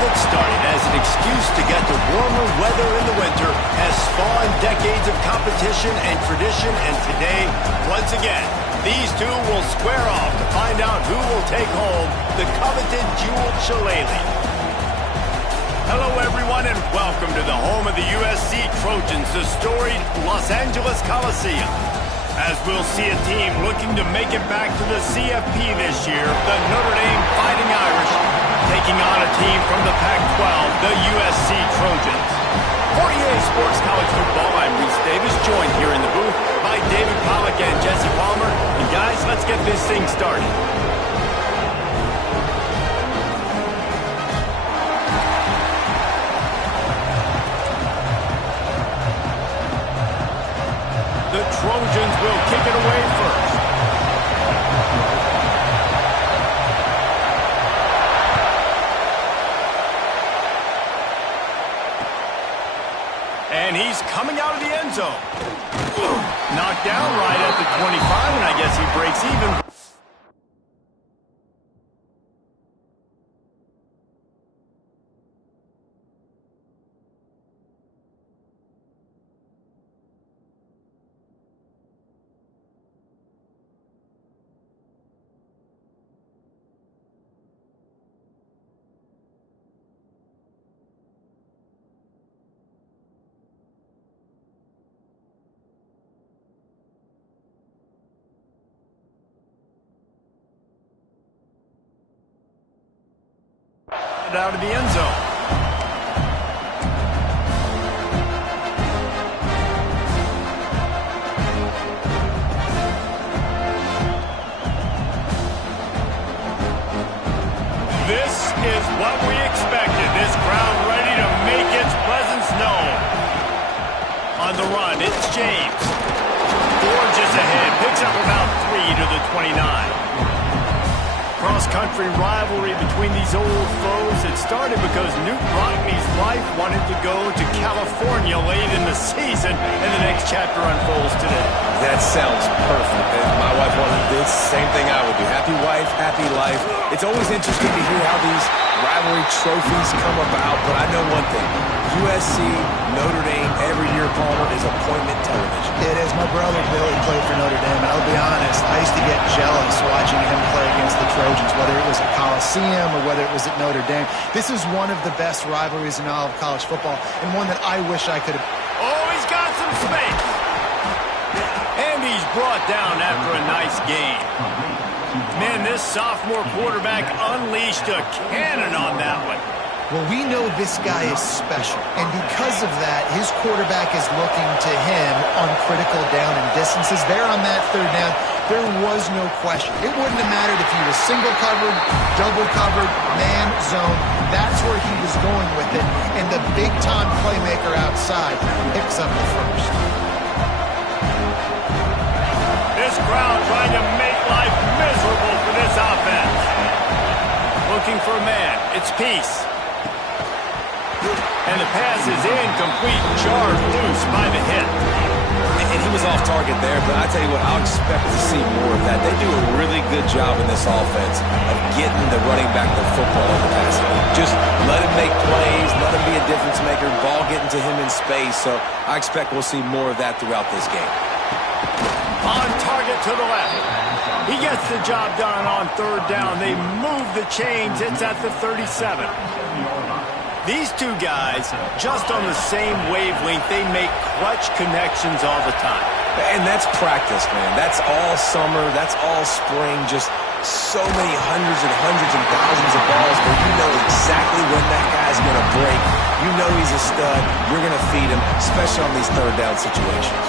get started, as an excuse to get to warmer weather in the winter has spawned decades of competition and tradition, and today, once again, these two will square off to find out who will take home the coveted jeweled shillelagh. Hello, everyone, and welcome to the home of the USC Trojans, the storied Los Angeles Coliseum. As we'll see a team looking to make it back to the CFP this year, the Notre Dame Fighting Irish, taking on a team from the Pac-12, the USC Trojans. For EA Sports College Football, I'm Reese Davis, joined here in the booth by David Pollack and Jesse Palmer. And guys, let's get this thing started. The Trojans will kick it away first. And he's coming out of the end zone. Knocked down right at the 25, and I guess he breaks even. Out of the end zone. This is what we expected. This crowd ready to make its presence known. On the run, it's James. Forges ahead, picks up about 3 to the 29. Cross-country rivalry between these old foes. It started because Newt Rockne's wife wanted to go to California late in the season, and the next chapter unfolds today. That sounds perfect. If my wife wanted this, same thing I would do. Happy wife, happy life. It's always interesting to hear how these rivalry trophies come about, but I know one thing. USC, Notre Dame, every year, Palmer, is appointment television. It is. My brother Billy played for Notre Dame, and I'll be honest, I used to get jealous watching him play against the Trojans, whether it was at Coliseum or whether it was at Notre Dame. This is one of the best rivalries in all of college football, and one that I wish I could have... Oh, he's got some space! And he's brought down after a nice game. Man, this sophomore quarterback unleashed a cannon on that one. Well, we know this guy is special, and because of that, his quarterback is looking to him on critical down and distances. There on that third down, there was no question. It wouldn't have mattered if he was single covered, double covered, man, zone. That's where he was going with it, and the big-time playmaker outside picks up the first. This crowd trying to make life miserable for this offense. Looking for a man. It's Peace. And the pass is incomplete, charged loose by the hit. And he was off target there, but I tell you what, I'll expect to see more of that. They do a really good job in this offense of getting the running back the football in the passing game. Just let him make plays, let him be a difference maker, ball getting to him in space. So I expect we'll see more of that throughout this game. On target to the left. He gets the job done on third down. They move the chains. It's at the 37. These two guys, just on the same wavelength, they make clutch connections all the time. And that's practice, man. That's all summer. That's all spring. Just so many hundreds and thousands of balls where you know exactly when that guy's going to break. You know he's a stud. You're going to feed him, especially on these third down situations.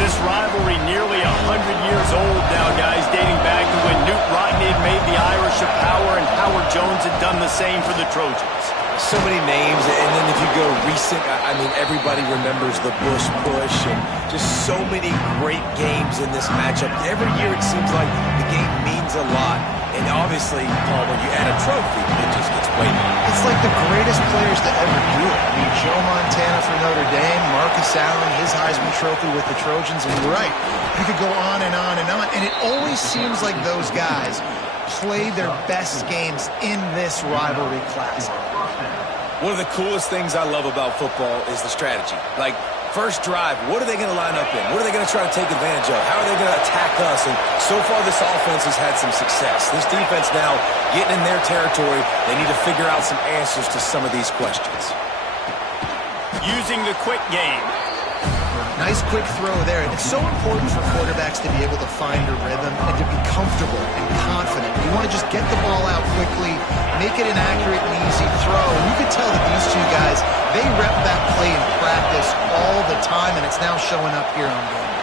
This rivalry nearly 100 years old now, guys, dating back to when Newt Rockne had made the Irish a power and Howard Jones had done the same for the Trojans. So many names, and then if you go recent, I mean, everybody remembers the Bush push and just so many great games in this matchup. Every year it seems like the game means a lot, and obviously, Paul, when you add a trophy, it just gets way more. It's like the greatest players to ever do it. I mean, Joe Montana for Notre Dame, Marcus Allen, his Heisman Trophy with the Trojans, and you're right, you could go on and on and on, and it always seems like those guys play their best games in this rivalry classic. One of the coolest things I love about football is the strategy. Like, first drive, what are they going to line up in? What are they going to try to take advantage of? How are they going to attack us? And so far, this offense has had some success. This defense now getting in their territory. They need to figure out some answers to some of these questions. Using the quick game. Nice quick throw there. It's so important for quarterbacks to be able to find a rhythm and to be comfortable and confident. You want to just get the ball out quickly, make it an accurate and easy throw. And you can tell that these two guys, they rep that play in practice all the time, and it's now showing up here on game.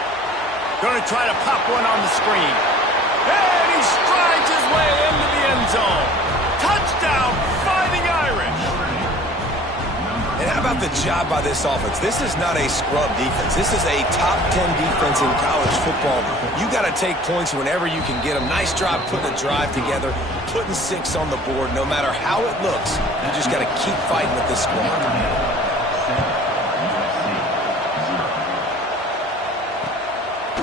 Going to try to pop one on the screen. And he strides his way into the end zone. Touchdown, Fighting Irish. And how about the job by this offense? This is not a scrub defense. This is a top 10 defense in college football. You got to take points whenever you can get them. Nice job putting a drive together, putting 6 on the board. No matter how it looks, you just got to keep fighting with this squad.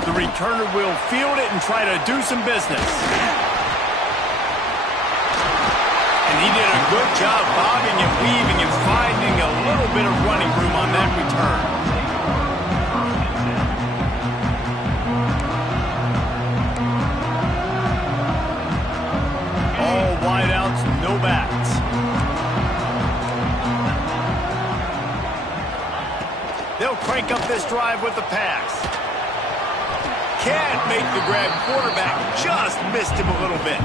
The returner will field it and try to do some business. And he did a good job bobbing and weaving and finding a little bit of running room on that return. All wideouts, no backs. They'll crank up this drive with the pass. Can't make the grab. Quarterback just missed him a little bit.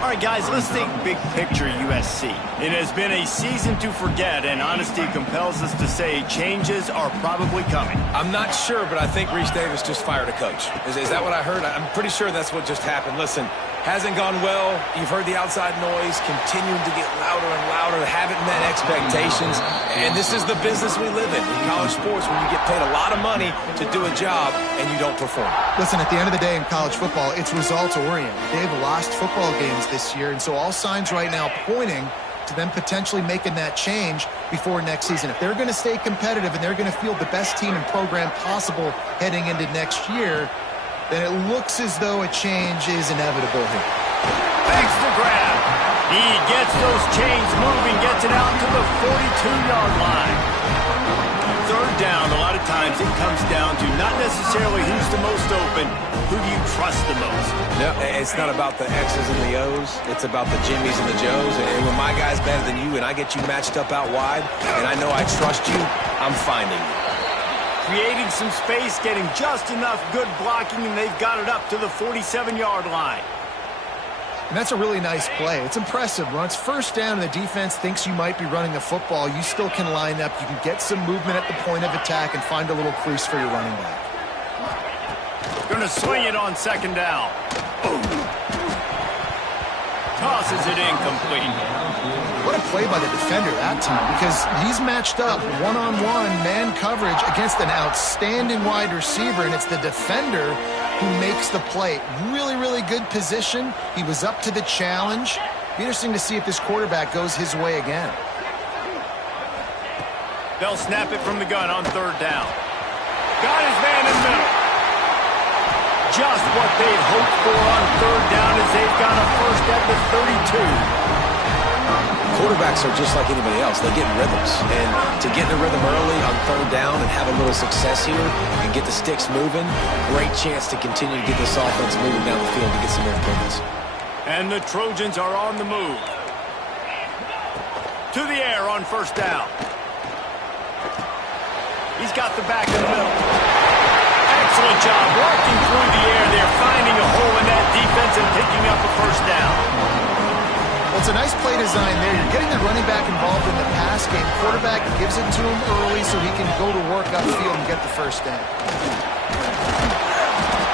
All right, guys, let's think big picture USC. It has been a season to forget, and honesty compels us to say changes are probably coming. I'm not sure, but I think Reese Davis just fired a coach. Is that what I heard? I'm pretty sure that's what just happened. Listen, hasn't gone well. You've heard the outside noise, continuing to get louder and louder, haven't met expectations. And this is the business we live in college sports, when you get paid a lot of money to do a job and you don't perform. Listen, at the end of the day in college football, it's results-oriented. They've lost football games this year, and so all signs right now pointing to them potentially making that change before next season. If they're going to stay competitive and they're going to field the best team and program possible heading into next year, then it looks as though a change is inevitable here. Thanks to grab. He gets those chains moving, gets it out to the 42-yard line. Third down, a lot of times it comes down to not necessarily who's the most open, who do you trust the most? No, it's not about the X's and the O's. It's about the Jimmies and the Joes. And when my guy's better than you and I get you matched up out wide and I know I trust you, I'm finding you. Creating some space, getting just enough good blocking, and they've got it up to the 47-yard line. And that's a really nice play. It's impressive. When it's first down and the defense thinks you might be running the football, you still can line up. You can get some movement at the point of attack and find a little crease for your running back. Going to swing it on second down. Tosses it incomplete. What a play by the defender that time, because he's matched up one-on-one man coverage against an outstanding wide receiver, and it's the defender who makes the play. Really, really good position. He was up to the challenge. Be interesting to see if this quarterback goes his way again. They'll snap it from the gun on third down. Got his man in the middle. Just what they'd hoped for on third down as they've got a first at the 32. Quarterbacks are just like anybody else. They get in rhythms. And to get in a rhythm early on third down and have a little success here and get the sticks moving, great chance to continue to get this offense moving down the field to get some more points. And the Trojans are on the move. To the air on first down. He's got the back in the middle. Excellent job working through the air there, finding a hole in that defense and picking up a first down. Well, it's a nice play design there. You're getting the running back involved in the pass game. Quarterback gives it to him early so he can go to work upfield and get the first down.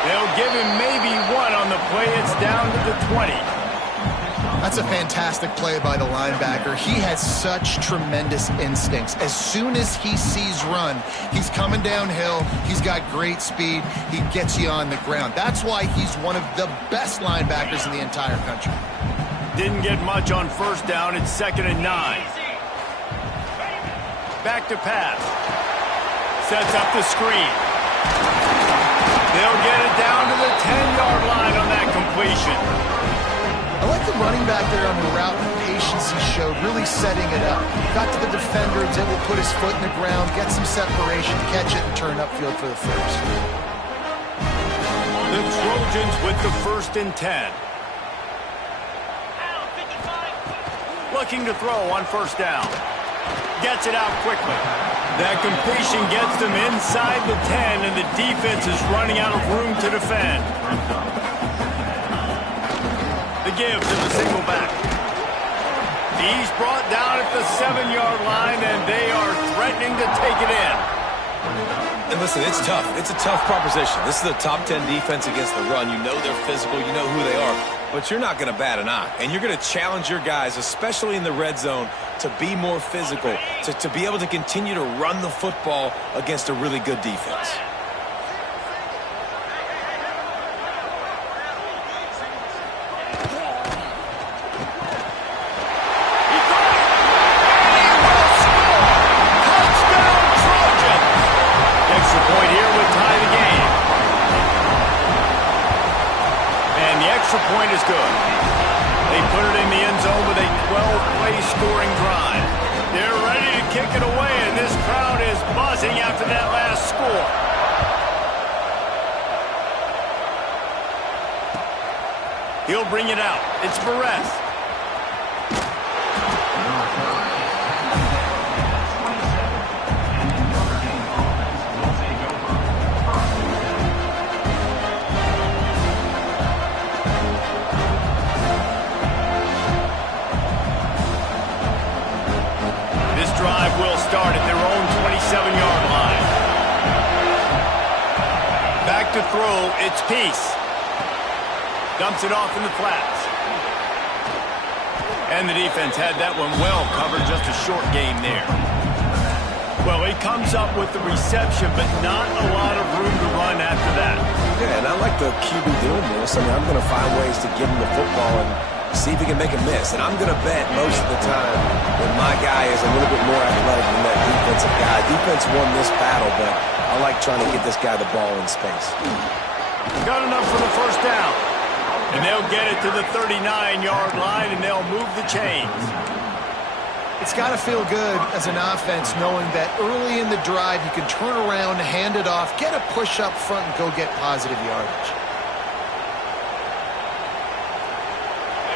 They'll give him maybe one on the play. It's down to the 20. That's a fantastic play by the linebacker. He has such tremendous instincts. As soon as he sees run, he's coming downhill. He's got great speed. He gets you on the ground. That's why he's one of the best linebackers in the entire country. Didn't get much on first down. It's 2nd and 9. Back to pass. Sets up the screen. They'll get it down to the 10-yard line on that completion. I like the running back there on the route and the patience he showed, really setting it up. Got to the defender, was able to put his foot in the ground, get some separation, catch it, and turn upfield for the first. The Trojans with the 1st and 10. Looking to throw on 1st down. Gets it out quickly. That completion gets them inside the 10, and the defense is running out of room to defend. The give to the single back. He's brought down at the 7-yard line, and they are threatening to take it in. And listen, it's tough. It's a tough proposition. This is a top 10 defense against the run. You know they're physical. You know who they are. But you're not going to bat an eye. And you're going to challenge your guys, especially in the red zone, to be more physical, to be able to continue to run the football against a really good defense. Point is good. They put it in the end zone with a 12-play scoring drive. They're ready to kick it away, and this crowd is buzzing after that last score. He'll bring it out. It's Perez. Will start at their own 27-yard line. Back to throw, it's Peace. Dumps it off in the flats. And the defense had that one well covered, just a short game there. Well, he comes up with the reception, but not a lot of room to run after that. Yeah, and I like the QB doing this. I mean, I'm going to find ways to give him the football and see if he can make a miss. And I'm going to bet most of the time that my guy is a little bit more athletic than that defensive guy. Defense won this battle, but I like trying to get this guy the ball in space. Got enough for the 1st down. And they'll get it to the 39-yard line, and they'll move the chains. It's got to feel good as an offense knowing that early in the drive you can turn around, hand it off, get a push up front, and go get positive yardage.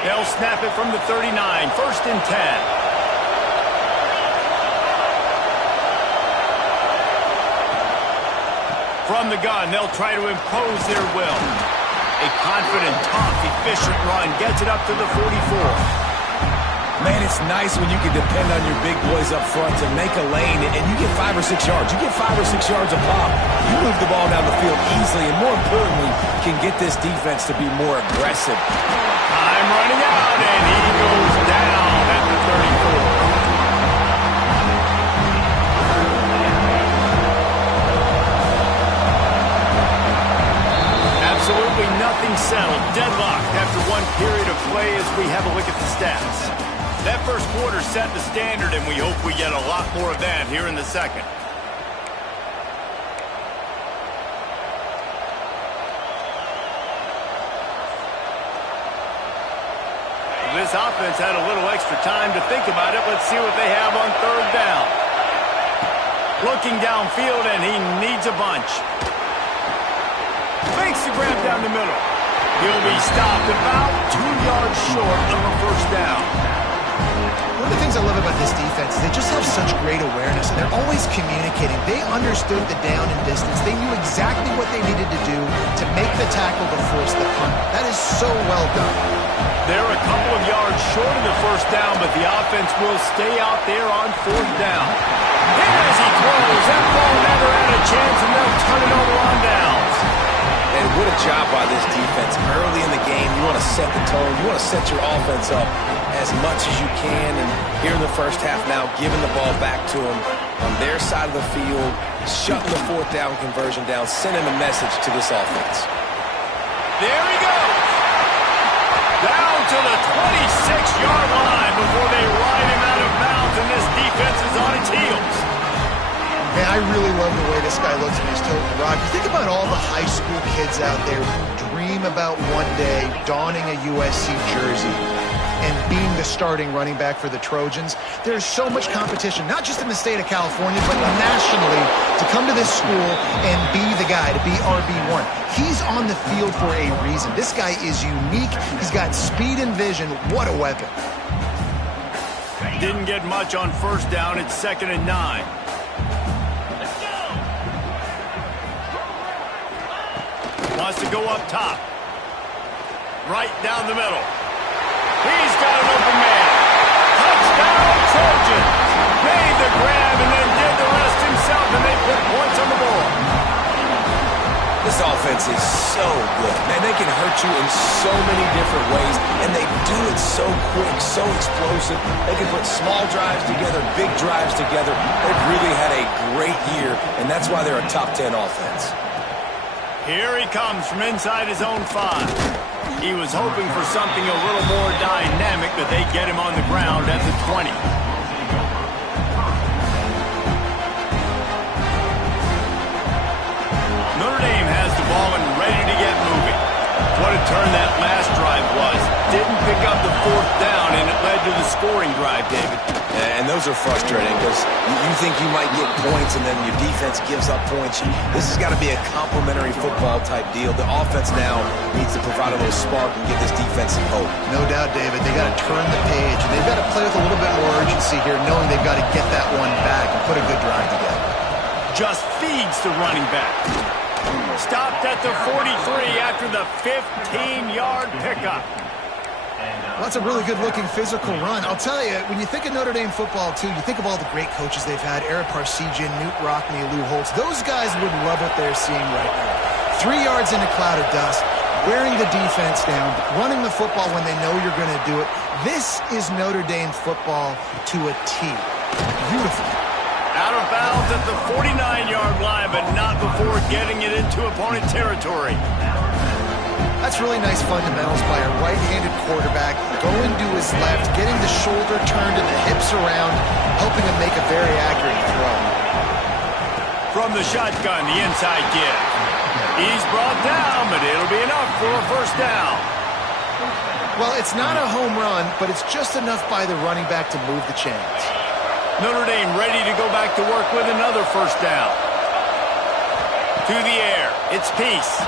They'll snap it from the 39, 1st and 10. From the gun, they'll try to impose their will. A confident, tough, efficient run gets it up to the 44. Man, it's nice when you can depend on your big boys up front to make a lane, and you get 5 or 6 yards. You get 5 or 6 yards a pop. You move the ball down the field easily, and more importantly, can get this defense to be more aggressive. Time running out, and he goes down at the 34. Absolutely nothing settled. Deadlocked after one period of play as we have a look at the stats. That first quarter set the standard, and we hope we get a lot more of that here in the second. This offense had a little extra time to think about it. Let's see what they have on 3rd down. Looking downfield, and he needs a bunch. Makes the grab down the middle. He'll be stopped about 2 yards short of a 1st down. One of the things I love about this defense is they just have such great awareness, and they're always communicating. They understood the down and distance. They knew exactly what they needed to do to make the tackle to force the punt. That is so well done. They're a couple of yards short of the 1st down, but the offense will stay out there on 4th down. And as he throws, that ball never had a chance, and they'll turn it over on downs. And what a job by this defense. Early in the game, you want to set the tone. You want to set your offense up as much as you can. And here in the first half now, giving the ball back to them on their side of the field, shutting the 4th down conversion down, sending a message to this offense. There he goes. Down to the 26-yard line before they ride him out of bounds, and this defense is on its heels. Yeah, I really love the way this guy looks in his tote. Rob, you think about all the high school kids out there who dream about one day donning a USC jersey and being the starting running back for the Trojans. There's so much competition, not just in the state of California, but nationally, to come to this school and be the guy, to be RB1. He's on the field for a reason. This guy is unique. He's got speed and vision. What a weapon. Didn't get much on first down. It's 2nd and 9. Wants to go up top. Right down the middle. He's got an open man. Touchdown, Trojans. Made the grab and then did the rest himself, and they put points on the board. This offense is so good. Man, they can hurt you in so many different ways, and they do it so quick, so explosive. They can put small drives together, big drives together. They've really had a great year, and that's why they're a top 10 offense. Here he comes from inside his own 5. He was hoping for something a little more dynamic, but they get him on the ground at the 20. Notre Dame has the ball and ready to get moving. What a turn that last drive was. Didn't pick up the 4th down, and it led to the scoring drive, David. And those are frustrating because you think you might get points and then your defense gives up points. This has got to be a complementary football type deal. The offense now needs to provide a little spark and give this defense some hope. No doubt, David. They got to turn the page, and they've got to play with a little bit more urgency here, knowing they've got to get that one back and put a good drive together. Just feeds the running back. Stopped at the 43 after the 15-yard pickup. Well, that's a really good-looking physical run. I'll tell you, when you think of Notre Dame football, too, you think of all the great coaches they've had, Eric Parsegian, Newt Rockne, Lou Holtz. Those guys would love what they're seeing right now. 3 yards in a cloud of dust, wearing the defense down, running the football when they know you're going to do it. This is Notre Dame football to a T. Beautiful. Out of bounds at the 49-yard line, but not before getting it into opponent territory. That's really nice fundamentals by a right-handed quarterback, going to his left, getting the shoulder turned and the hips around, helping him make a very accurate throw. From the shotgun, the inside give. He's brought down, but it'll be enough for a first down. Well, it's not a home run, but it's just enough by the running back to move the chains. Notre Dame ready to go back to work with another first down. To the air, it's Peace.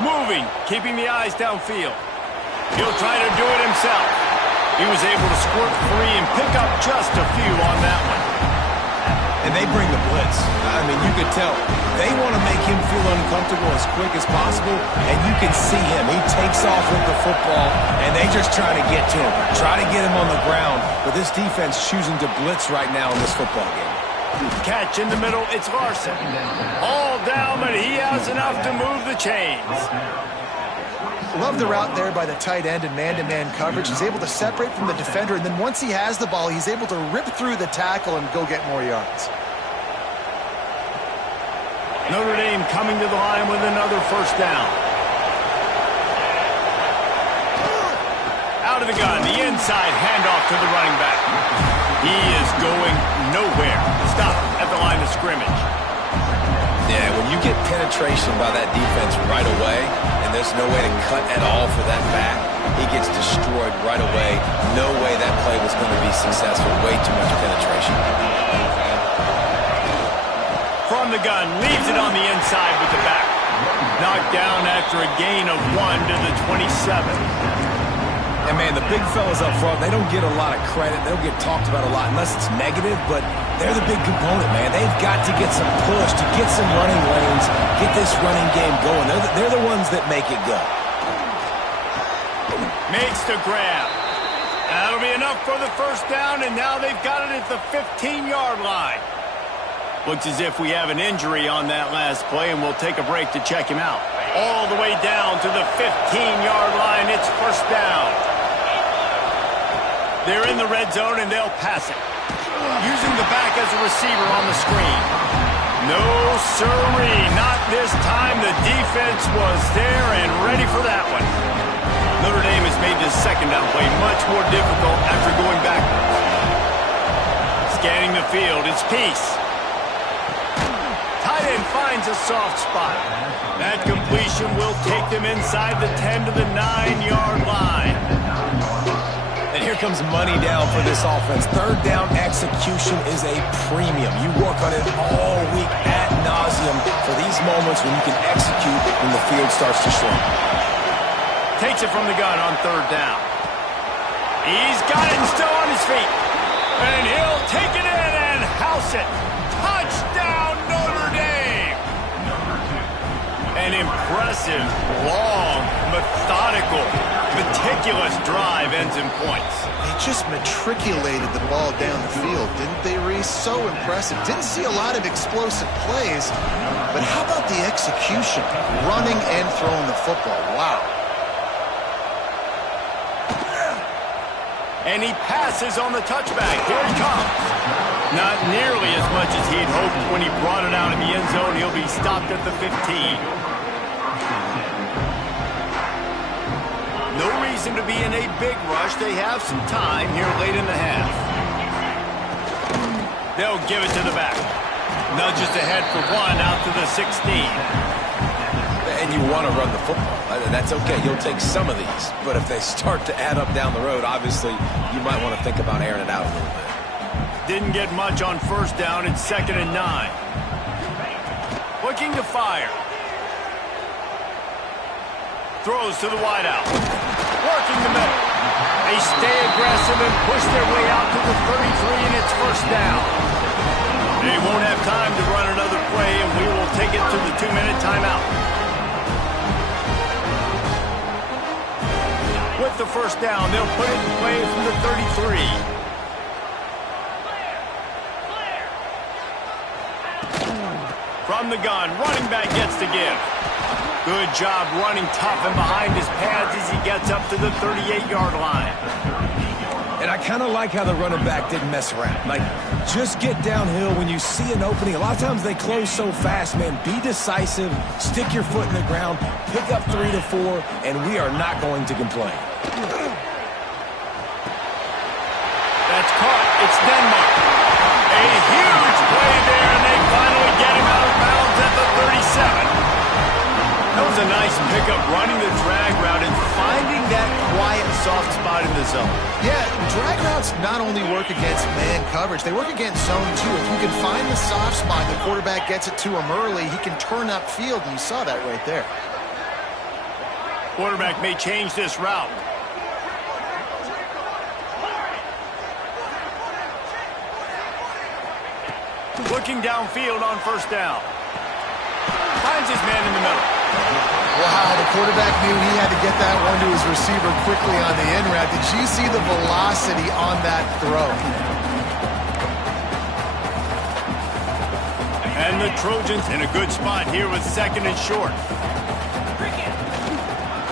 Moving, keeping the eyes downfield. He'll try to do it himself. He was able to squirt free and pick up just a few on that one. And they bring the blitz. I mean, you could tell. They want to make him feel uncomfortable as quick as possible, and you can see him. He takes off with the football, and they just try to get to him, try to get him on the ground. But this defense choosing to blitz right now in this football game. Catch in the middle, it's Larson. All down, but he has enough to move the chains. Love the route there by the tight end and man-to-man coverage. He's able to separate from the defender, and then once he has the ball, he's able to rip through the tackle and go get more yards. Notre Dame coming to the line with another first down. Out of the gun, the inside handoff to the running back. He is going nowhere. Stop at the line of scrimmage. Yeah, when you get penetration by that defense right away, and there's no way to cut at all for that back, he gets destroyed right away. No way that play was going to be successful. Way too much penetration. From the gun, leaves it on the inside with the back. Knocked down after a gain of 1 to the 27. And, man, the big fellas up front, they don't get a lot of credit. They don't get talked about a lot unless it's negative, but they're the big component, man. They've got to get some push, to get some running lanes, get this running game going. They're the ones that make it go. Makes the grab. That'll be enough for the first down, and now they've got it at the 15-yard line. Looks as if we have an injury on that last play, and we'll take a break to check him out. All the way down to the 15-yard line. It's first down. They're in the red zone, and they'll pass it. Using the back as a receiver on the screen. No, sirree. Not this time. The defense was there and ready for that one. Notre Dame has made this second down play much more difficult after going backwards. Scanning the field, it's Peace. inside and finds a soft spot. That completion will take them inside the 10 to the 9-yard line. And here comes money down for this offense. Third down execution is a premium. You work on it all week ad nauseum for these moments when you can execute when the field starts to shrink. Takes it from the gun on third down. He's got it and still on his feet. And he'll take it in and house it. Touchdown, Notre Dame! An impressive, long, methodical, meticulous drive ends in points. They just matriculated the ball down the field, didn't they, Reese? So impressive. Didn't see a lot of explosive plays, but how about the execution? Running and throwing the football. Wow. And he passes on the touchback. Here he comes. Not nearly as much as he'd hoped when he brought it out in the end zone. He'll be stopped at the 15. No reason to be in a big rush. They have some time here late in the half. They'll give it to the back. Nudges ahead for one out to the 16. And you want to run the football. That's okay. You'll take some of these. But if they start to add up down the road, obviously, you might want to think about airing it out a little bit. Didn't get much on first down. It's 2nd and 9. Looking to fire. Throws to the wideout. Working the middle. They stay aggressive and push their way out to the 33, and it's first down. They won't have time to run another play, and we will take it to the 2-minute timeout. With the first down, they'll put it in play from the 33. From the gun, running back gets to give. Good job running tough and behind his pads as he gets up to the 38-yard line. And I kind of like how the running back didn't mess around. Like, just get downhill when you see an opening. A lot of times they close so fast, man. Be decisive, stick your foot in the ground, pick up 3 to 4, and we are not going to complain. That's caught. It's Denmark. A huge play there, and they finally get him out of bounds at the 37. That was a nice pickup, running the drag route and finding that quiet, soft spot in the zone. Yeah, drag routes not only work against man coverage, they work against zone too. If you can find the soft spot, the quarterback gets it to him early, he can turn upfield, and you saw that right there. Quarterback may change this route. Looking downfield on first down. Finds his man in the middle. Wow, the quarterback knew he had to get that one to his receiver quickly on the in route. Did you see the velocity on that throw? And the Trojans in a good spot here with 2nd and short.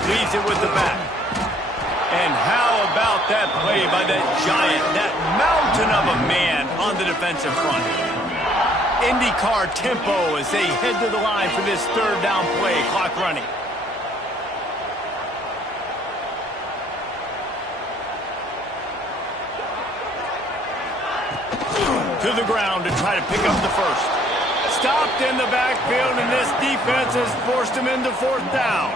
Leaves it with the back. And how about that play by that giant, that mountain of a man on the defensive front? IndyCar tempo as they head to the line for this third down play. Clock running. To the ground to try to pick up the first. Stopped in the backfield, and this defense has forced him into 4th down.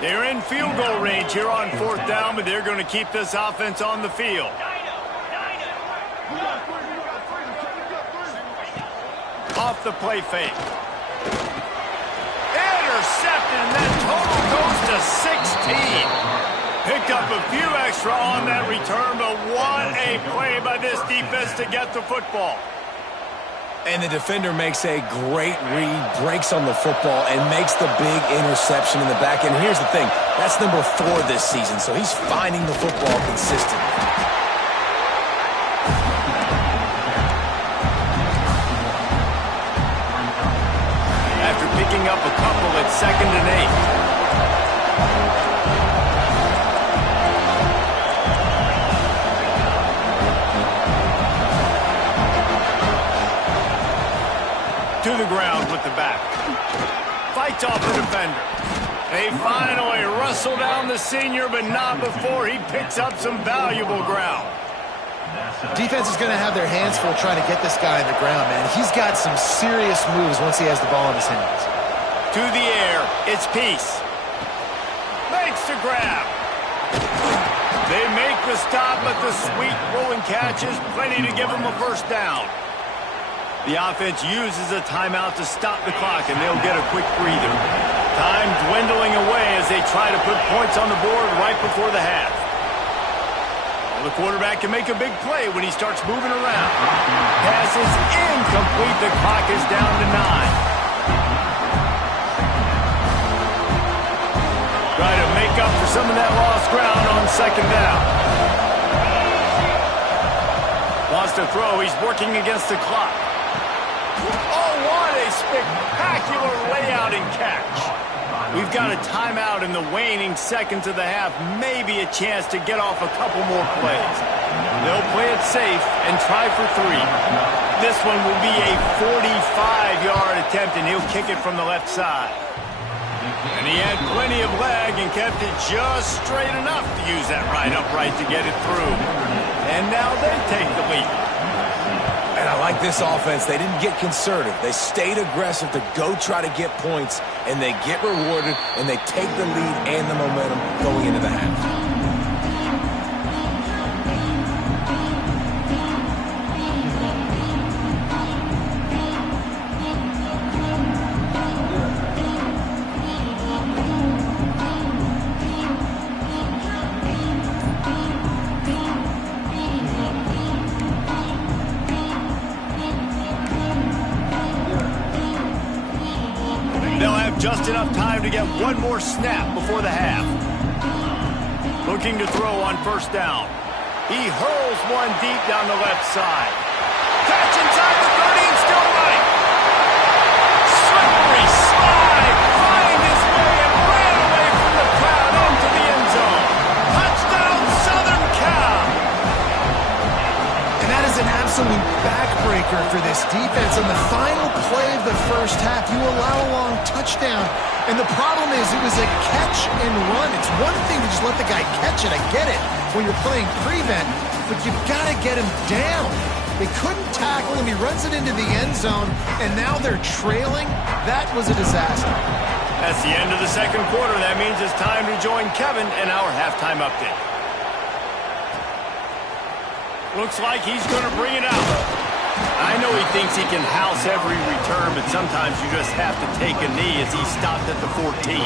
They're in field goal range here on 4th down, but they're going to keep this offense on the field. Off the play fake. Intercepted, and that total goes to 16. Picked up a few extra on that return, but what a play by this defense to get the football. And the defender makes a great read, breaks on the football, and makes the big interception in the back end. Here's the thing, that's number 4 this season, so he's finding the football consistently. Picking up a couple at 2nd and 8. To the ground with the back. Fights off the defender. They finally wrestle down the senior, but not before he picks up some valuable ground. Defense is going to have their hands full trying to get this guy on the ground, man. He's got some serious moves once he has the ball in his hands. To the air, it's Peace. Makes the grab. They make the stop, but the sweet rolling catch is plenty to give them a first down. The offense uses a timeout to stop the clock, and they'll get a quick breather. Time dwindling away as they try to put points on the board right before the half. Well, the quarterback can make a big play when he starts moving around. Pass is incomplete. The clock is down to 9. Try to make up for some of that lost ground on second down. Wants to throw. He's working against the clock. Oh, what a spectacular layout and catch. We've got a timeout in the waning seconds of the half. Maybe a chance to get off a couple more plays. They'll play it safe and try for 3. This one will be a 45-yard attempt, and he'll kick it from the left side. And he had plenty of leg and kept it just straight enough to use that right upright to get it through. And now they take the lead. And I like this offense. They didn't get conservative. They stayed aggressive to go try to get points, and they get rewarded, and they take the lead and the momentum going into the half. Just enough time to get one more snap before the half. Looking to throw on first down. He hurls one deep down the left side. Catch inside the 30 and still running. Slippery slide. Find his way and ran away from the crowd into the end zone. Touchdown, Southern Cal. And that is an absolute backbreaker for this defense. On the final play of the first half, you allow a long touchdown. And the problem is it was a catch and run. It's one thing to just let the guy catch it. I get it when you're playing prevent, but you've got to get him down. They couldn't tackle him. He runs it into the end zone, and now they're trailing. That was a disaster. That's the end of the second quarter. That means it's time to join Kevin in our halftime update. Looks like he's going to bring it out. I know he thinks he can house every return, but sometimes you just have to take a knee as he stopped at the 14.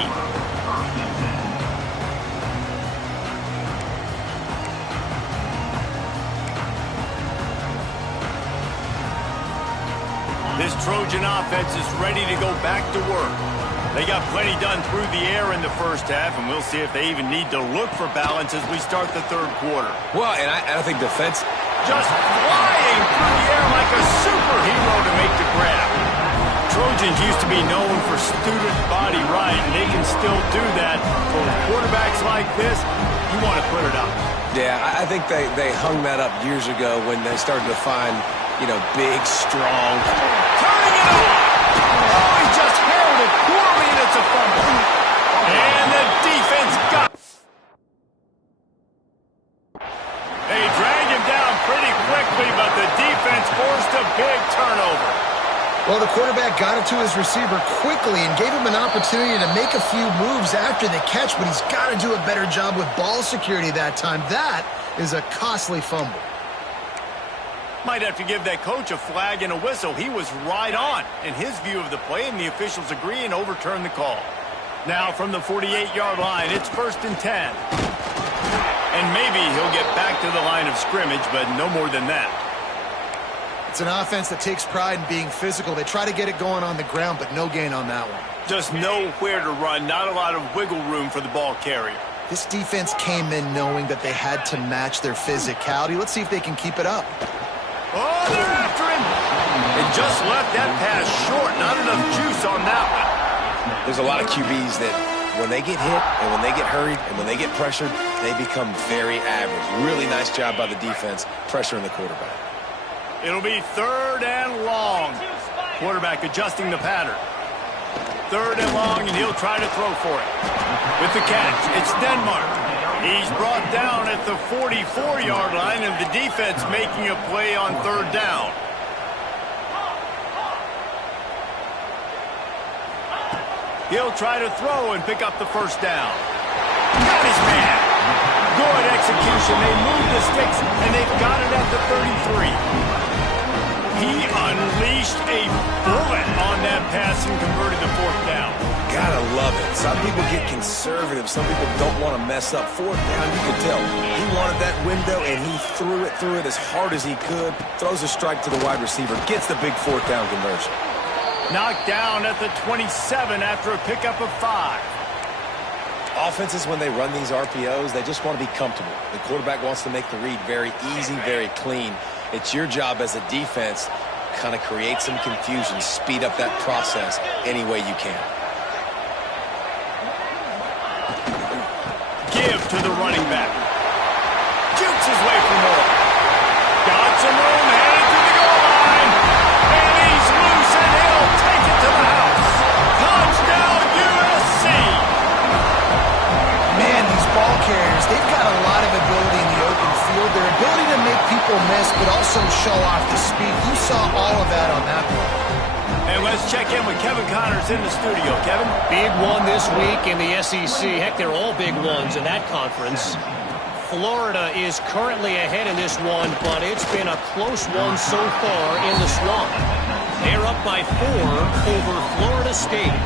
This Trojan offense is ready to go back to work. They got plenty done through the air in the first half, and we'll see if they even need to look for balance as we start the third quarter. Well, and I think defense just flying through the air like a superhero to make the grab. Trojans used to be known for student body right, and they can still do that. For quarterbacks like this, you want to put it up. Yeah, I think they hung that up years ago when they started to find, big, strong. Turning it on! Oh, he just held it poorly, and it's a fumble. And the defense got it. They dragged him down pretty quickly, but the defense forced a big turnover. Well, the quarterback got it to his receiver quickly and gave him an opportunity to make a few moves after the catch, but he's got to do a better job with ball security that time. That is a costly fumble. Might have to give that coach a flag and a whistle. He was right on in his view of the play, and the officials agree and overturn the call. Now from the 48-yard line, it's 1st and 10. And maybe he'll get back to the line of scrimmage, but no more than that. It's an offense that takes pride in being physical. They try to get it going on the ground, but no gain on that one. Just nowhere to run, not a lot of wiggle room for the ball carrier. This defense came in knowing that they had to match their physicality. Let's see if they can keep it up. Oh, they're after him. It just left that pass short. Not enough juice on that one. There's a lot of QBs that when they get hit and when they get hurried and when they get pressured, they become very average. Really nice job by the defense pressuring the quarterback. It'll be 3rd and long. Quarterback adjusting the pattern. 3rd and long, and he'll try to throw for it. With the catch, it's Denmark. He's brought down at the 44-yard line, and the defense making a play on third down. He'll try to throw and pick up the first down. Got his man. Good execution. They move the sticks, and they've got it at the 33. He unleashed a bullet on that pass and converted the fourth down. Gotta love it. Some people get conservative. Some people don't want to mess up. Fourth down, you can tell. He wanted that window, and he threw it as hard as he could. Throws a strike to the wide receiver. Gets the big fourth down conversion. Knocked down at the 27 after a pickup of 5. Offenses, when they run these RPOs, they just want to be comfortable. The quarterback wants to make the read very easy, very clean. It's your job as a defense to kind of create some confusion, speed up that process any way you can. Give to the running back. Jukes his way for more. Got some room, headed to the goal line. And he's loose, and he'll take it to the house. Touchdown, USC. Man, these ball carriers, they've got a lot of ability in the open field. Their ability to make people miss, but also show off the speed. You saw all of that on that play. And let's check in with Kevin Connors in the studio. Kevin? Big one this week in the SEC. Heck, they're all big ones in that conference. Florida is currently ahead in this one, but it's been a close one so far in the swamp. They're up by 4 over Florida State.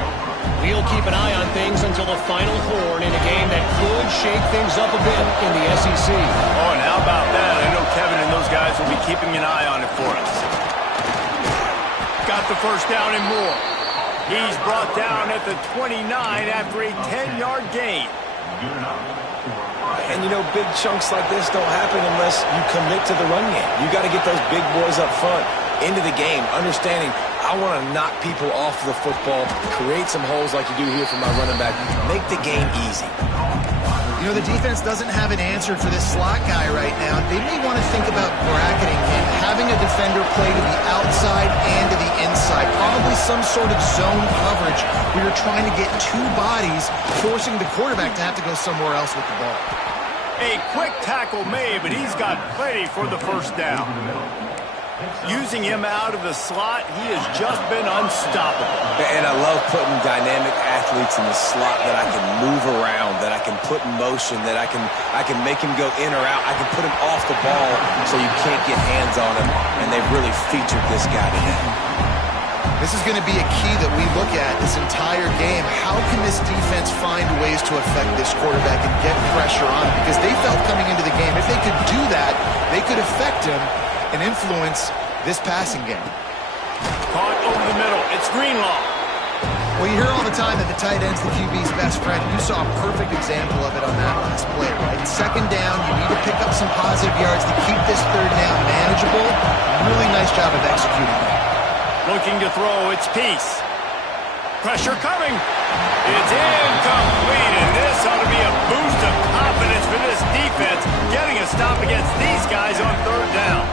We'll keep an eye on things until the final horn in a game that could shake things up a bit in the SEC. Oh, and how about that? I know Kevin and those guys will be keeping an eye on it for us. Got the first down and more. He's brought down at the 29 after a 10-yard gain. And, you know, big chunks like this don't happen unless you commit to the run game. You got to get those big boys up front into the game, understanding I want to knock people off the football, create some holes like you do here for my running back, make the game easy. You know, the defense doesn't have an answer for this slot guy right now. They may want to think about bracketing him, having a defender play to the outside and to the inside, probably some sort of zone coverage where you're trying to get 2 bodies, forcing the quarterback to have to go somewhere else with the ball. A quick tackle made, but he's got plenty for the first down. Using him out of the slot, he has just been unstoppable. And I love putting dynamic athletes in the slot that I can move around, that I can put in motion, that I can make him go in or out. I can put him off the ball so you can't get hands on him, and they've really featured this guy today. This is going to be a key that we look at this entire game. How can this defense find ways to affect this quarterback and get pressure on him? Because they felt coming into the game, if they could do that, they could affect him and influence this passing game. Caught over the middle. It's Greenlaw. Well, you hear all the time that the tight end's the QB's best friend. You saw a perfect example of it on that last play, right? Second down, you need to pick up some positive yards to keep this third down manageable. Really nice job of executing that. Looking to throw, it's Peace. Pressure coming. It's incomplete, and this ought to be a boost of confidence for this defense, getting a stop against these guys on third down.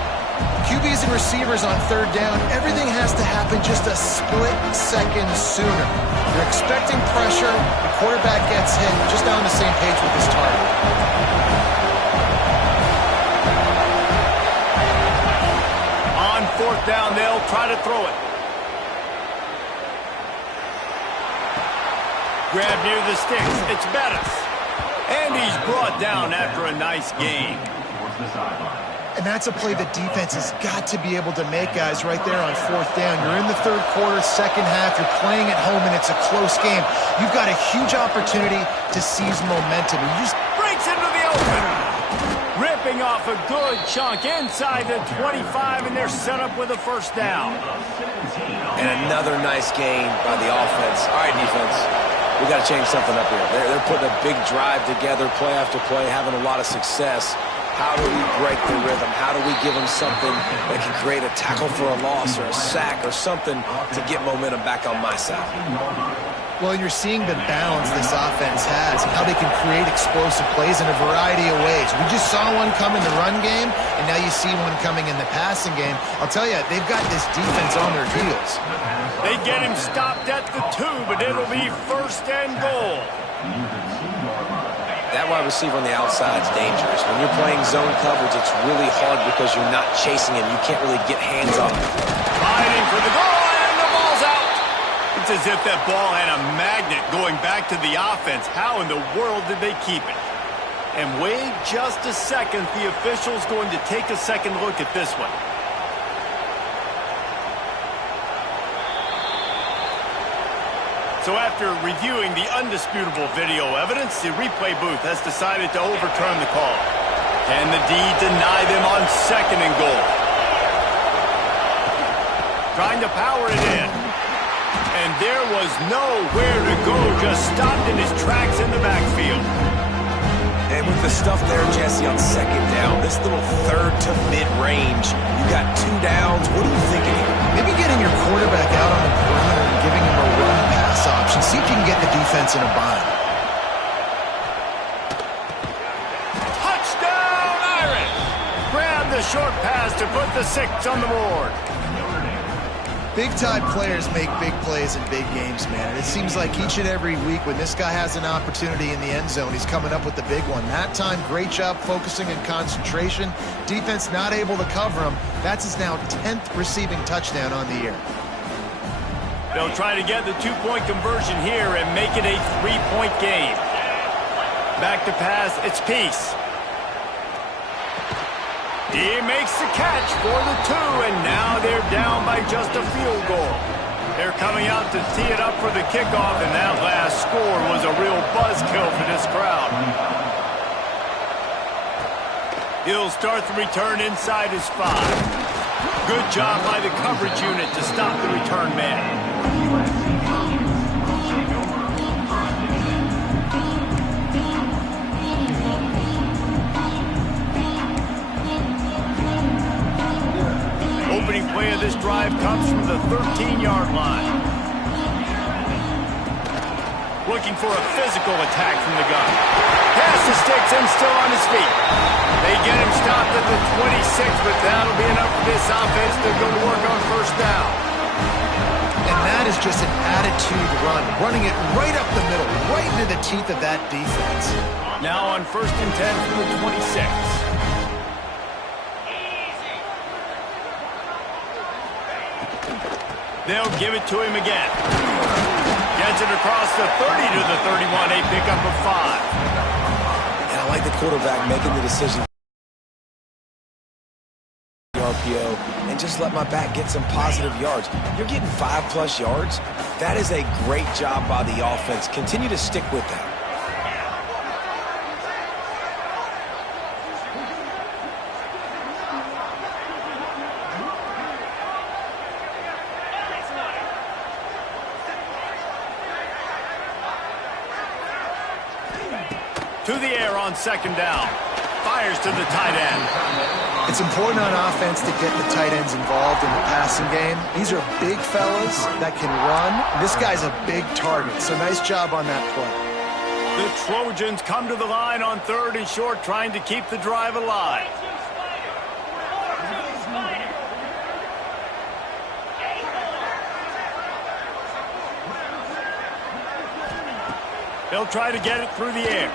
QBs and receivers on third down, everything has to happen just a split second sooner. You're expecting pressure, the quarterback gets hit, just not on the same page with his target. On fourth down, they'll try to throw it. Grab near the sticks. It's Bettis. And he's brought down after a nice gain. And that's a play that defense has got to be able to make, guys, right there on fourth down. You're in the third quarter, second half. You're playing at home, and it's a close game. You've got a huge opportunity to seize momentum. You just breaks into the open. Ripping off a good chunk inside the 25, and they're set up with a first down. And another nice gain by the offense. All right, defense. We got to change something up here. They're putting a big drive together, play after play, having a lot of success. How do we break the rhythm? How do we give them something that can create a tackle for a loss or a sack or something to get momentum back on my side? Well, you're seeing the balance this offense has and how they can create explosive plays in a variety of ways. We just saw one come in the run game, and now you see one coming in the passing game. I'll tell you, they've got this defense on their heels. They get him stopped at the 2, but it'll be first and goal. That wide receiver on the outside is dangerous. When you're playing zone coverage, it's really hard because you're not chasing him. You can't really get hands on him. Fighting for the goal, and the ball's out. It's as if that ball had a magnet going back to the offense. How in the world did they keep it? And wait just a second. The official's going to take a second look at this one. So after reviewing the undisputable video evidence, the replay booth has decided to overturn the call. Can the D deny them on 2nd and goal? Trying to power it in. And there was nowhere to go, just stopped in his tracks in the backfield. And with the stuff there, Jesse, on 2nd down, this little 3rd to mid-range, you got 2 downs. What are you thinking here? Maybe getting your quarterback out on the perimeter and giving him a run-pass option. See if you can get the defense in a bind. Touchdown, Irish! Grab the short pass to put the 6 on the board. Big-time players make big plays in big games, man. And it seems like each and every week when this guy has an opportunity in the end zone, he's coming up with the big one. That time, great job focusing and concentration. Defense not able to cover him. That's his now 10th receiving touchdown on the year. They'll try to get the 2-point conversion here and make it a 3-point game. Back to pass, it's Peace. He makes the catch for the 2, and now they're down by just a field goal. They're coming out to tee it up for the kickoff, and that last score was a real buzzkill for this crowd. He'll start the return inside his 5. Good job by the coverage unit to stop the return man. Opening play of this drive comes from the 13-yard line. Looking for a physical attack from the gun. Pass the sticks and still on his feet. They get him stopped at the 26, but that'll be enough for this offense to go to work on 1st down. And that is just an attitude run, running it right up the middle, right into the teeth of that defense. Now on 1st and 10 from the 26. They'll give it to him again. Gets it across the 30 to the 31, a pickup of 5. And I like the quarterback making the decision. RPO and just let my back get some positive yards. You're getting 5+ yards. That is a great job by the offense. Continue to stick with that. To the air on 2nd down. Fires to the tight end. It's important on offense to get the tight ends involved in the passing game. These are big fellas that can run. This guy's a big target, so nice job on that play. The Trojans come to the line on 3rd and short, trying to keep the drive alive. They'll try to get it through the air.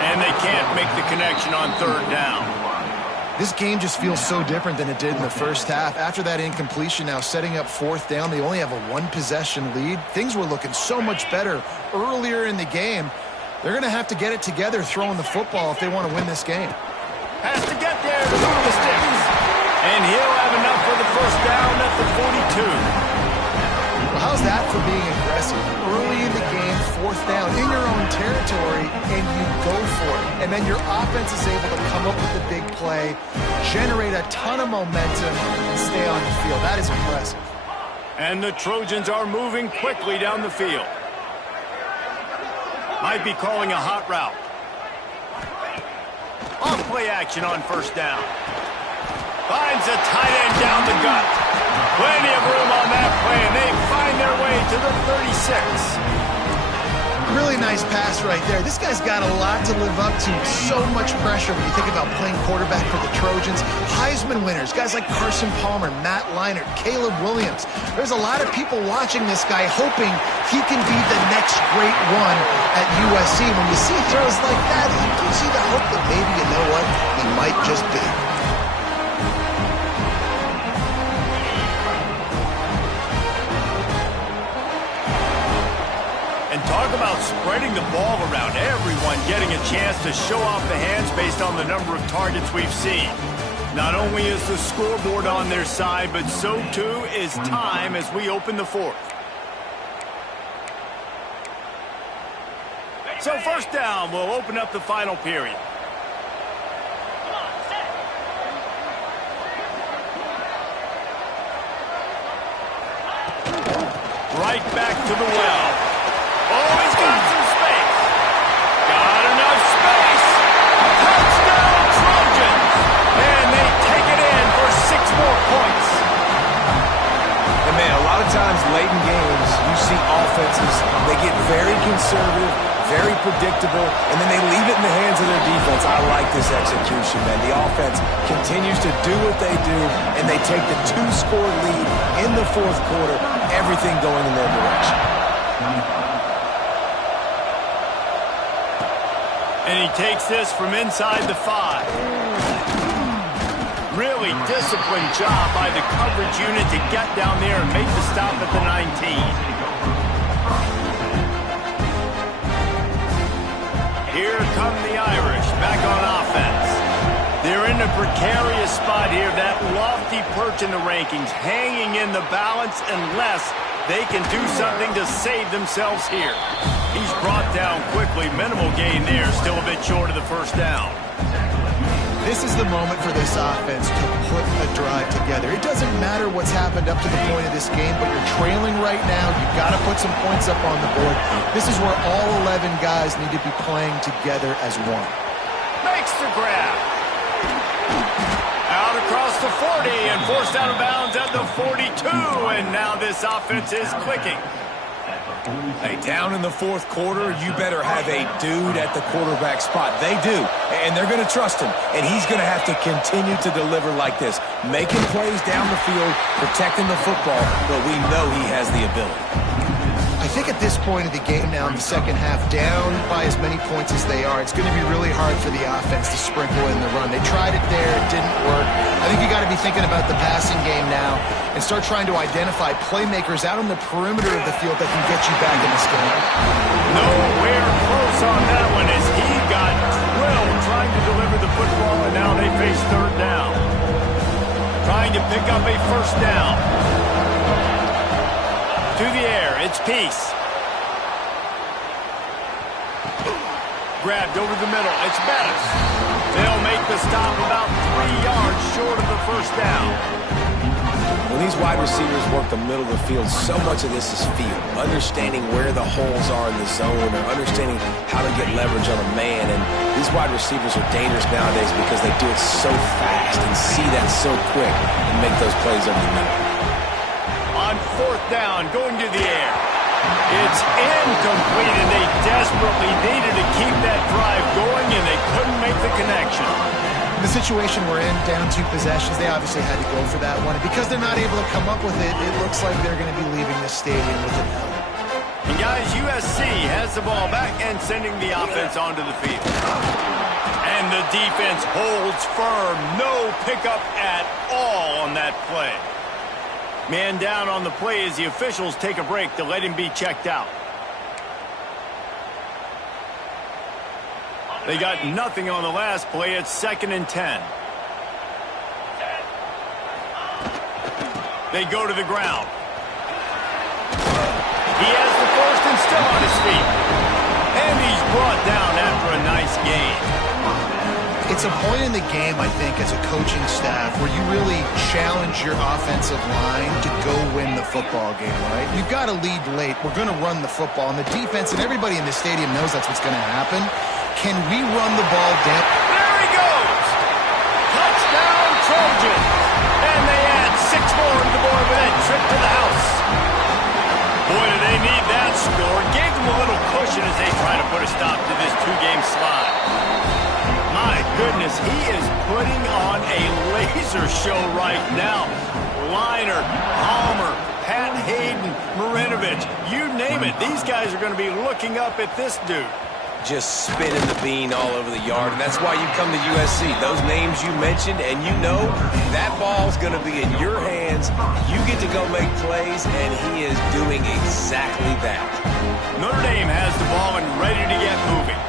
And they can't make the connection on 3rd down. This game just feels so different than it did in the first half. After that incompletion, now setting up 4th down, they only have a 1-possession lead. Things were looking so much better earlier in the game. They're going to have to get it together throwing the football if they want to win this game. Has to get there to move the sticks. And he'll have enough for the 1st down at the 42. Well, how's that for being aggressive? Early in the game, 4th down, in your own territory, and you go for it. And then your offense is able to come up with the big play, generate a ton of momentum, and stay on the field. That is impressive. And the Trojans are moving quickly down the field. Might be calling a hot route. Off play action on 1st down. Finds a tight end down the gut. Plenty of room on that play, and they find their way to the 36. Really nice pass right there. This guy's got a lot to live up to. So much pressure when you think about playing quarterback for the Trojans. Heisman winners, guys like Carson Palmer, Matt Leinart, Caleb Williams. There's a lot of people watching this guy hoping he can be the next great one at USC. When you see throws like that, it gives you the hope that maybe, you know what, he might just be. Talk about spreading the ball around. Everyone getting a chance to show off the hands based on the number of targets we've seen. Not only is the scoreboard on their side, but so too is time as we open the fourth. So first down, we'll open up the final period. Right back to the well. Oh, he's got some space. Got enough space. Touchdown, Trojans. And they take it in for 6 more points. And, man, a lot of times late in games, you see offenses, they get very conservative, very predictable, and then they leave it in the hands of their defense. I like this execution, man. The offense continues to do what they do, and they take the 2-score lead in the fourth quarter, everything going in their direction. And he takes this from inside the 5. Really disciplined job by the coverage unit to get down there and make the stop at the 19. Here come the Irish back on offense. They're in a precarious spot here, that lofty perch in the rankings, hanging in the balance unless they can do something to save themselves here. He's brought down quickly. Minimal gain there. Still a bit short of the first down. This is the moment for this offense to put a drive together. It doesn't matter what's happened up to the point of this game, but you're trailing right now. You've got to put some points up on the board. This is where all 11 guys need to be playing together as one. Makes the grab. Out across the 40 and forced out of bounds at the 42. And now this offense is clicking. Hey, down in the fourth quarter, you better have a dude at the quarterback spot. They do, and they're going to trust him, and he's going to have to continue to deliver like this, making plays down the field, protecting the football, but we know he has the ability. I think at this point of the game now in the second half, down by as many points as they are, it's going to be really hard for the offense to sprinkle in the run. They tried it there, it didn't work. I think you got to be thinking about the passing game now and start trying to identify playmakers out on the perimeter of the field that can get you back in this game. Nowhere close on that one as he got drilled trying to deliver the football, and now they face third down. Trying to pick up a first down. To the air, it's Peace. Grabbed over the middle, it's Bettis. They'll make the stop about 3 yards short of the first down. When these wide receivers work the middle of the field, so much of this is feel. Understanding where the holes are in the zone or understanding how to get leverage on a man. And these wide receivers are dangerous nowadays because they do it so fast and see that so quick and make those plays over the middle. On fourth down, going to the air. It's incomplete, and they desperately needed to keep that drive going, and they couldn't make the connection. The situation we're in, down 2 possessions, they obviously had to go for that one. And because they're not able to come up with it, it looks like they're going to be leaving this stadium with an L. And guys, USC has the ball back and sending the offense onto the field. And the defense holds firm. No pickup at all on that play. Man down on the play as the officials take a break to let him be checked out. They got nothing on the last play. It's 2nd and 10. They go to the ground. He has the first and still on his feet. And he's brought down after a nice gain. It's a point in the game, I think, as a coaching staff where you really challenge your offensive line to go win the football game, right? You've got to lead late. We're going to run the football. And the defense and everybody in the stadium knows that's what's going to happen. Can we run the ball down? There he goes! Touchdown, Trojans! And they add 6 more to the board with that trip to the house. Boy, do they need that score. Gave them a little push execution as they try to put a stop to this two-game slide. My goodness, he is putting on a laser show right now. Liner, Palmer, Pat Hayden, Marinovich, you name it. These guys are going to be looking up at this dude. Just spinning the bean all over the yard, and that's why you come to USC. Those names you mentioned, and you know that ball's going to be in your hands. You get to go make plays, and he is doing exactly that. Notre Dame has the ball and ready to get moving.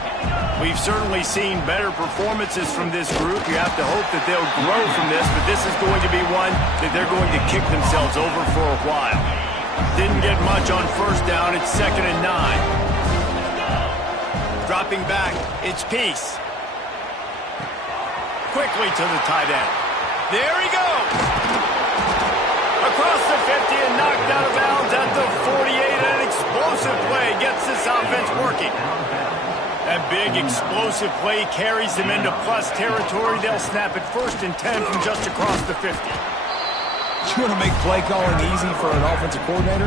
We've certainly seen better performances from this group. You have to hope that they'll grow from this, but this is going to be one that they're going to kick themselves over for a while. Didn't get much on first down. It's 2nd and 9. Dropping back, it's Peace. Quickly to the tight end. There he goes! Across the 50 and knocked out of bounds at the 48. An explosive play gets this offense working. That big explosive play carries them into plus territory. They'll snap it 1st and 10 from just across the 50. You want to make play calling easy for an offensive coordinator?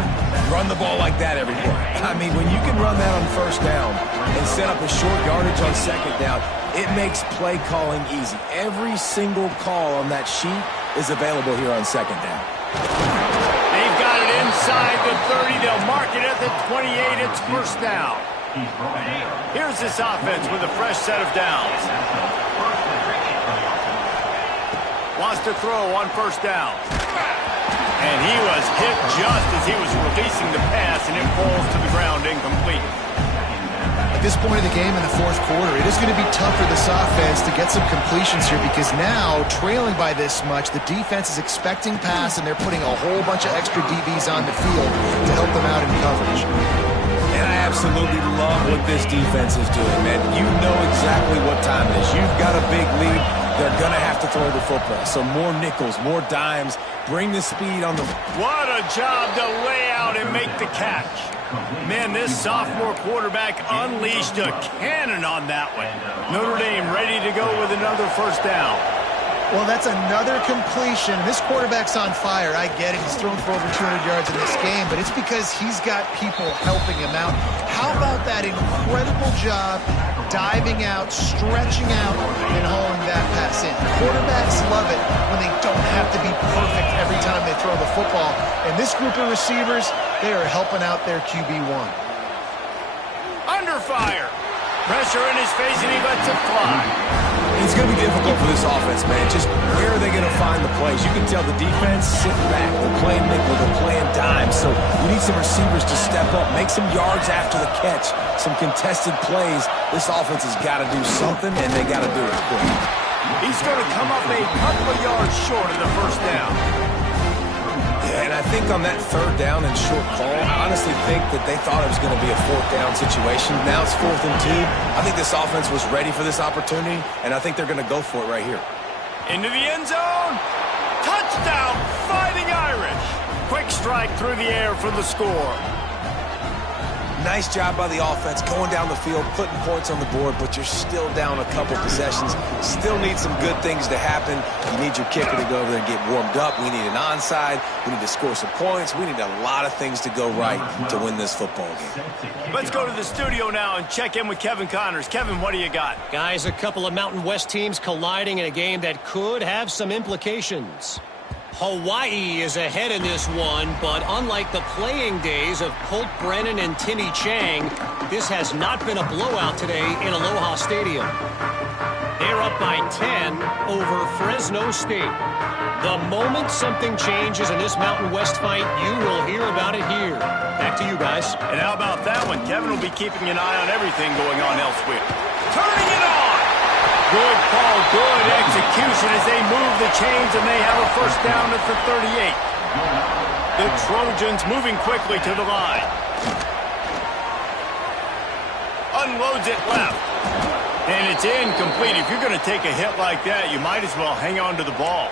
Run the ball like that every play. I mean, when you can run that on first down and set up a short yardage on second down, it makes play calling easy. Every single call on that sheet is available here on second down. They've got it inside the 30. They'll mark it at the 28. It's first down. Here's this offense with a fresh set of downs. Wants to throw on first down. And he was hit just as he was releasing the pass, and it falls to the ground incomplete. At this point of the game in the 4th quarter, it is going to be tough for this offense to get some completions here because now, trailing by this much, the defense is expecting pass, and they're putting a whole bunch of extra DBs on the field to help them out in coverage. And I absolutely love what this defense is doing, man. You know exactly what time it is. You've got a big lead. They're going to have to throw the football. So more nickels, more dimes. Bring the speed on the... What a job to lay out and make the catch. Man, this sophomore quarterback unleashed a cannon on that one. Notre Dame ready to go with another first down. Well, that's another completion. This quarterback's on fire. I get it. He's thrown for over 200 yards in this game, but it's because he's got people helping him out. How about that incredible job diving out, stretching out, and hauling that pass in? Quarterbacks love it when they don't have to be perfect every time they throw the football. And this group of receivers, they are helping out their QB1. Under fire. Pressure in his face, and he lets it fly. It's going to be difficult for this offense, man. Just where are they going to find the plays? You can tell the defense sitting back. They're playing nickel. They're playing dime. So we need some receivers to step up, make some yards after the catch, some contested plays. This offense has got to do something, and they got to do it quick. He's going to come up a couple of yards short of the first down. Yeah, and I think on that 3rd down and short call, I honestly think that they thought it was going to be a 4th down situation. Now it's 4th and 2. I think this offense was ready for this opportunity, and I think they're going to go for it right here. Into the end zone. Touchdown, Fighting Irish. Quick strike through the air for the score. Nice job by the offense going down the field, putting points on the board, but you're still down a couple possessions. Still need some good things to happen. You need your kicker to go over there and get warmed up. We need an onside. We need to score some points. We need a lot of things to go right to win this football game. Let's go to the studio now and check in with Kevin Connors. Kevin, what do you got? Guys, a couple of Mountain West teams colliding in a game that could have some implications. Hawaii is ahead in this one, but unlike the playing days of Colt Brennan and Timmy Chang, this has not been a blowout today in Aloha Stadium. They're up by 10 over Fresno State. The moment something changes in this Mountain West fight, you will hear about it here. Back to you guys. And how about that one? Kevin will be keeping an eye on everything going on elsewhere. Turning it on! Good call, good execution as they move the chains, and they have a first down at the 38. The Trojans moving quickly to the line. Unloads it left. And it's incomplete. If you're going to take a hit like that, you might as well hang on to the ball.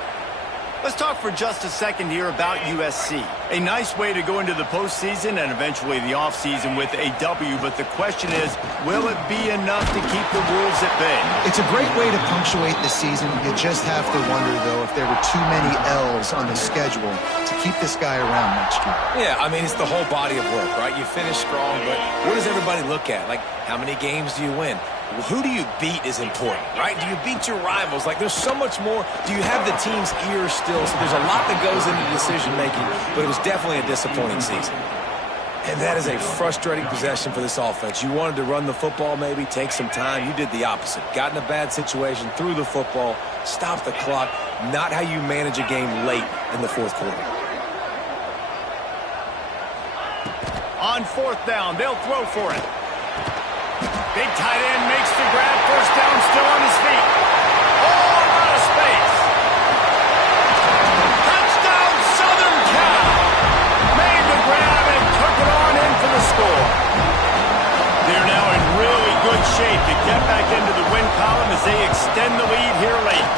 Let's talk for just a second here about USC. A nice way to go into the postseason and eventually the offseason with a W, but the question is, will it be enough to keep the Wolves at bay? It's a great way to punctuate the season. You just have to wonder, though, if there were too many L's on the schedule to keep this guy around next year. Yeah, I mean, it's the whole body of work, right? You finish strong, but what does everybody look at? Like, how many games do you win? Who do you beat is important, right? Do you beat your rivals? Like, there's so much more. Do you have the team's ear still? So there's a lot that goes into decision-making, but it was definitely a disappointing season. And that is a frustrating possession for this offense. You wanted to run the football, maybe, take some time. You did the opposite. Got in a bad situation, threw the football, stopped the clock. Not how you manage a game late in the fourth quarter. On fourth down, they'll throw for it. Big tight end makes the grab. First down, still on his feet. Oh, out of space. Touchdown, Southern Cal. Made the grab and took it on in for the score. They're now in really good shape to get back into the win column as they extend the lead here late.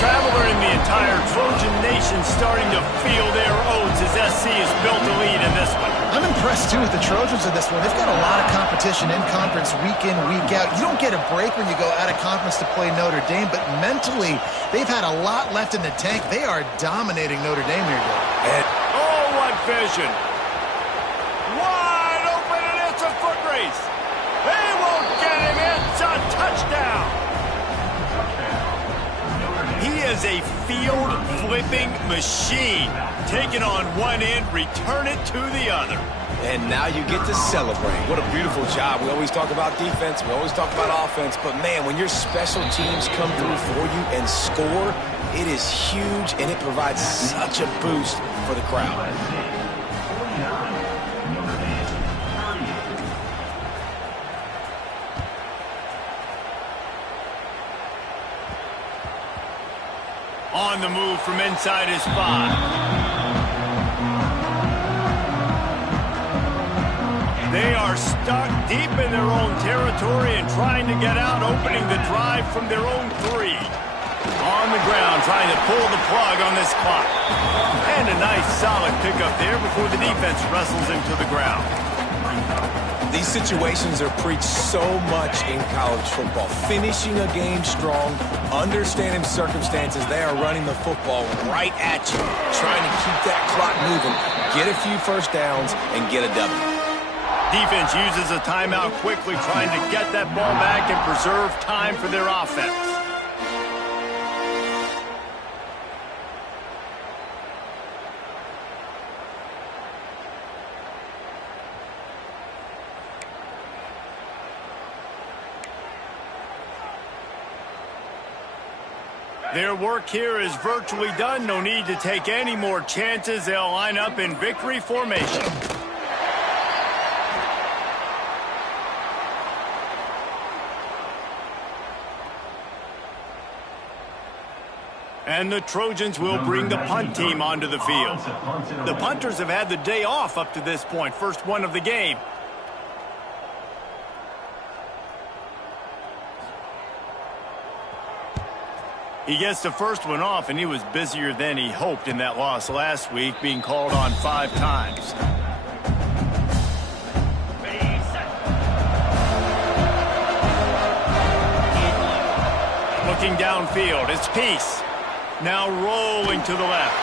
Traveler in the entire Trojan Nation starting to feel their oats as SC has built a lead in this one. I'm impressed, too, with the Trojans in this one. They've got a lot of competition in conference week in, week out. You don't get a break when you go out of conference to play Notre Dame, but mentally, they've had a lot left in the tank. They are dominating Notre Dame here, Dave. Oh, what vision. Wide open, and it's a foot race. They won't get him. It's a touchdown. He is a field-flipping machine. Take it on one end, return it to the other. And now you get to celebrate. What a beautiful job. We always talk about defense. We always talk about offense. But, man, when your special teams come through for you and score, it is huge, and it provides such a boost for the crowd. On the move from inside his 5. They are stuck deep in their own territory and trying to get out, opening the drive from their own 3. On the ground, trying to pull the plug on this clock. And a nice solid pickup there before the defense wrestles him to the ground. These situations are preached so much in college football. Finishing a game strong, understanding circumstances. They are running the football right at you, trying to keep that clock moving, get a few first downs, and get a W. Defense uses a timeout quickly, trying to get that ball back and preserve time for their offense. Their work here is virtually done. No need to take any more chances. They'll line up in victory formation. And the Trojans will bring the punt team onto the field. The punters have had the day off up to this point. First one of the game. He gets the first one off, and he was busier than he hoped in that loss last week, being called on 5 times. Looking downfield, it's Peace. Now rolling to the left.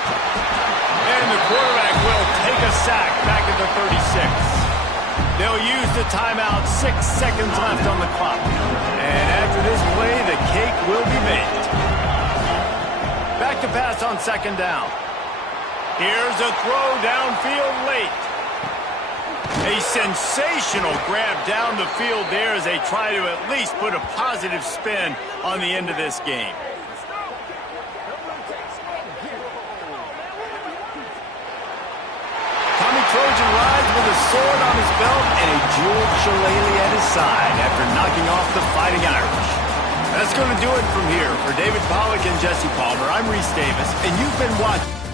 And the quarterback will take a sack back at the 36. They'll use the timeout, 6 seconds left on the clock. And after this play, the cake will be baked. Back to pass on second down. Here's a throw downfield late. A sensational grab down the field there as they try to at least put a positive spin on the end of this game. Trojan rides with a sword on his belt and a jeweled shillelagh at his side after knocking off the Fighting Irish. That's going to do it from here. For David Pollack and Jesse Palmer, I'm Reese Davis, and you've been watching.